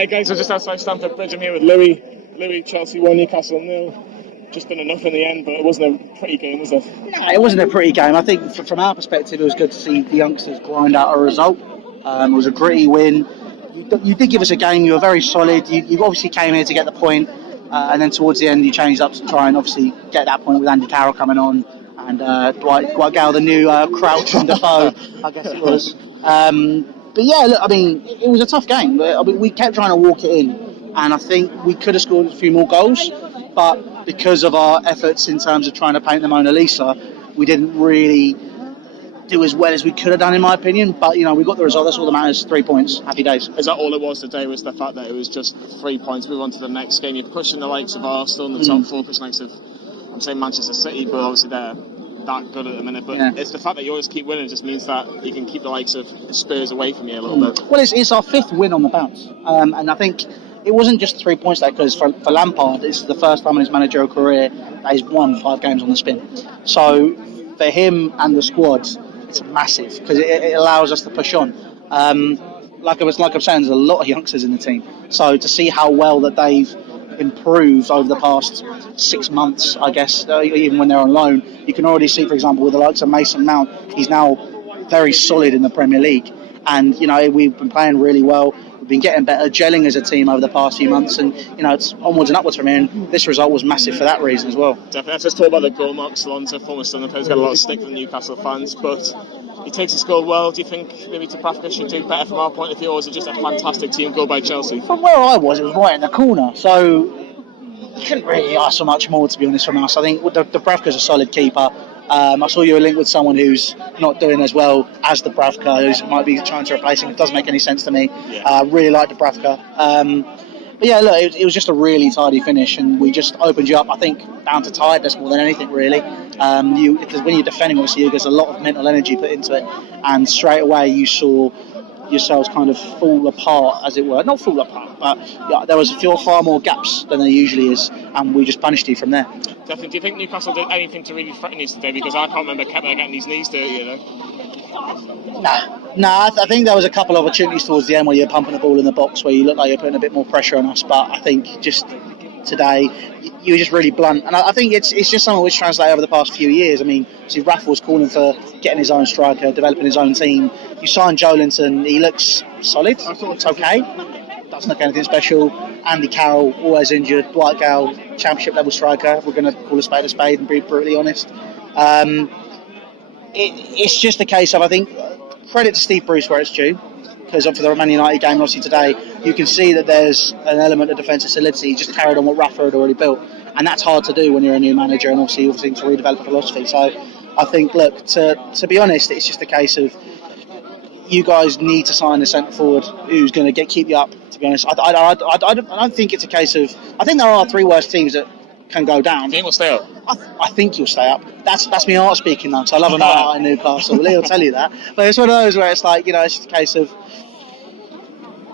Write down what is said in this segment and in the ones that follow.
Hey guys, we're just outside Stamford Bridge. I'm here with Louis. Louis, Chelsea 1, Newcastle 0. Just done enough in the end, but it wasn't a pretty game, was it? No, it wasn't a pretty game. I think from our perspective, it was good to see the youngsters grind out a result. It was a gritty win. You did give us a game. You were very solid. You obviously came here to get the point, and then towards the end, you changed up to try and obviously get that point with Andy Carroll coming on and Dwight Gale, the new Crouch and Defoe, I guess it was. But yeah, look, I mean, it was a tough game. I mean, we kept trying to walk it in, and I think we could have scored a few more goals, but because of our efforts in terms of trying to paint the Mona Lisa, we didn't really do as well as we could have done, in my opinion. But you know, we got the result. That's all that matters. 3 points. Happy days. Is that all it was today? Was the fact that it was just 3 points? Move on to the next game. You're pushing the likes of Arsenal in the top four, pushing the likes of, I'm saying Manchester City, but obviously they're that good at the minute. But it's the fact that you always keep winning just means that you can keep the likes of Spurs away from you a little bit. Well, it's our 5th win on the bounce, and I think it wasn't just 3 points there, because for Lampard, it's the first time in his managerial career that he's won 5 games on the spin. So for him and the squad, it's massive because it allows us to push on. Like I'm saying, there's a lot of youngsters in the team. So to see how well that they've improved over the past 6 months, I guess, even when they're on loan, you can already see, for example, with the likes of Mason Mount, he's now very solid in the Premier League. And, you know, we've been playing really well. We've been getting better, gelling as a team over the past few months, and you know, it's onwards and upwards from here. And this result was massive for that reason as well. Definitely. Let's just talk about the goal. Mark Salonta, former Sunderland player, has got a lot of stick from Newcastle fans, but he takes his goal well. Do you think maybe Dubravka should do better from our point of view, or is it just a fantastic team goal by Chelsea? From where I was, it was right in the corner, so you couldn't really ask for much more, to be honest, from us. I think Dubravka's a solid keeper. I saw you a link with someone who's not doing as well as Dubravka, who might be trying to replace him. It doesn't make any sense to me. Really like Dubravka. But yeah, look, it was just a really tidy finish, and we just opened you up, I think, down to tiredness more than anything, really. Because when you're defending, obviously, there's a lot of mental energy put into it, and straight away you saw yourselves kind of fall apart, as it were. Not fall apart, but yeah, there was far more gaps than there usually is, and we just punished you from there. Definitely. Do you think Newcastle did anything to really threaten you today? Because I can't remember Kepler getting his knees dirty, you know? Nah, I think there was a couple of opportunities towards the end where you're pumping the ball in the box where you look like you're putting a bit more pressure on us, but I think just today you were just really blunt, and I think it's just something which translates over the past few years. I mean, see, Rafa was calling for getting his own striker, developing his own team. You sign Joelinton, he looks solid. I thought it's okay. Doesn't look anything special. Andy Carroll, always injured. Dwight Gale, championship level striker. We're going to call a spade and be brutally honest. It's just a case of, I think, credit to Steve Bruce where it's due, because for the Man United game, obviously today, you can see that there's an element of defensive solidity. He just carried on what Rafa had already built, and that's hard to do when you're a new manager and obviously to redevelop a philosophy. So I think, look, to be honest, it's just a case of you guys need to sign a centre forward who's going to keep you up. To be honest, I don't think it's a case of. I think there are 3 worst teams that can go down. Do you think we'll stay up? I think you'll stay up. That's me art speaking though, because I love a night out in Newcastle. Lee will tell you that. But it's one of those where it's like, you know, it's just a case of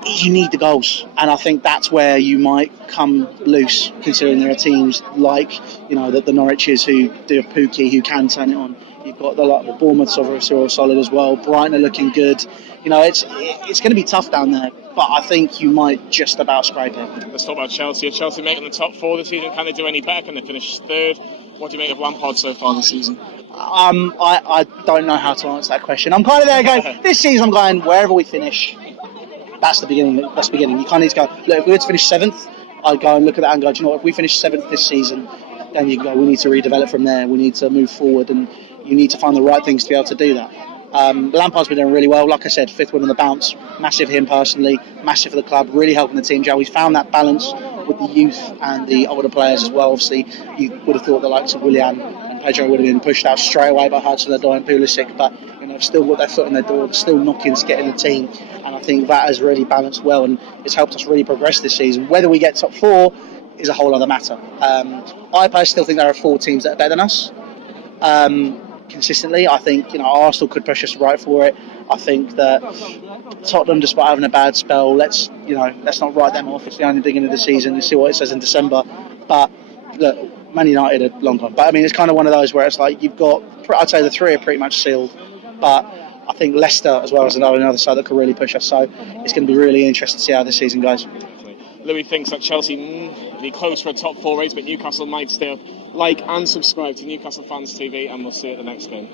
you need the goals, and I think that's where you might come loose, considering there are teams like, you know, the Norwiches who do a Pookie who can turn it on. You've got the Bournemouths obviously are solid as well. Brighton are looking good. You know, it's going to be tough down there, but I think you might just about scrape it. Let's talk about Chelsea. Are Chelsea making the top 4 this season? Can they do any better? Can they finish 3rd? What do you make of Lampard so far this season? I don't know how to answer that question. I'm kind of there going, this season I'm going, wherever we finish, that's the beginning. You kind of need to go, look, if we were to finish 7th, I'd go and look at that and go, do you know what, if we finish 7th this season, then you go, we need to redevelop from there. We need to move forward, and you need to find the right things to be able to do that. Lampard's been doing really well. Like I said, 5th win on the bounce. Massive for him personally, massive for the club, really helping the team. Joe, he's found that balance with the youth and the older players as well. Obviously, you would have thought the likes of Willian and Pedro would have been pushed out straight away by Hudson-Odoi and Pulisic, but you know, still got their foot in their door, still knocking to get in the team, and I think that has really balanced well, and it's helped us really progress this season. Whether we get top 4 is a whole other matter. I personally still think there are 4 teams that are better than us. Consistently, I think, you know, Arsenal could push us right for it. I think that Tottenham, despite having a bad spell, let's not write them off. It's the only beginning of the season. You see what it says in December. But look, Man United are long gone. But I mean, it's kind of one of those where it's like you've got, I'd say the 3 are pretty much sealed. But I think Leicester as well as another side that could really push us. So it's going to be really interesting to see how this season goes. Louis thinks that Chelsea be close for a top 4 race, but Newcastle might stay up. Like and subscribe to Newcastle Fans TV, and we'll see you at the next game.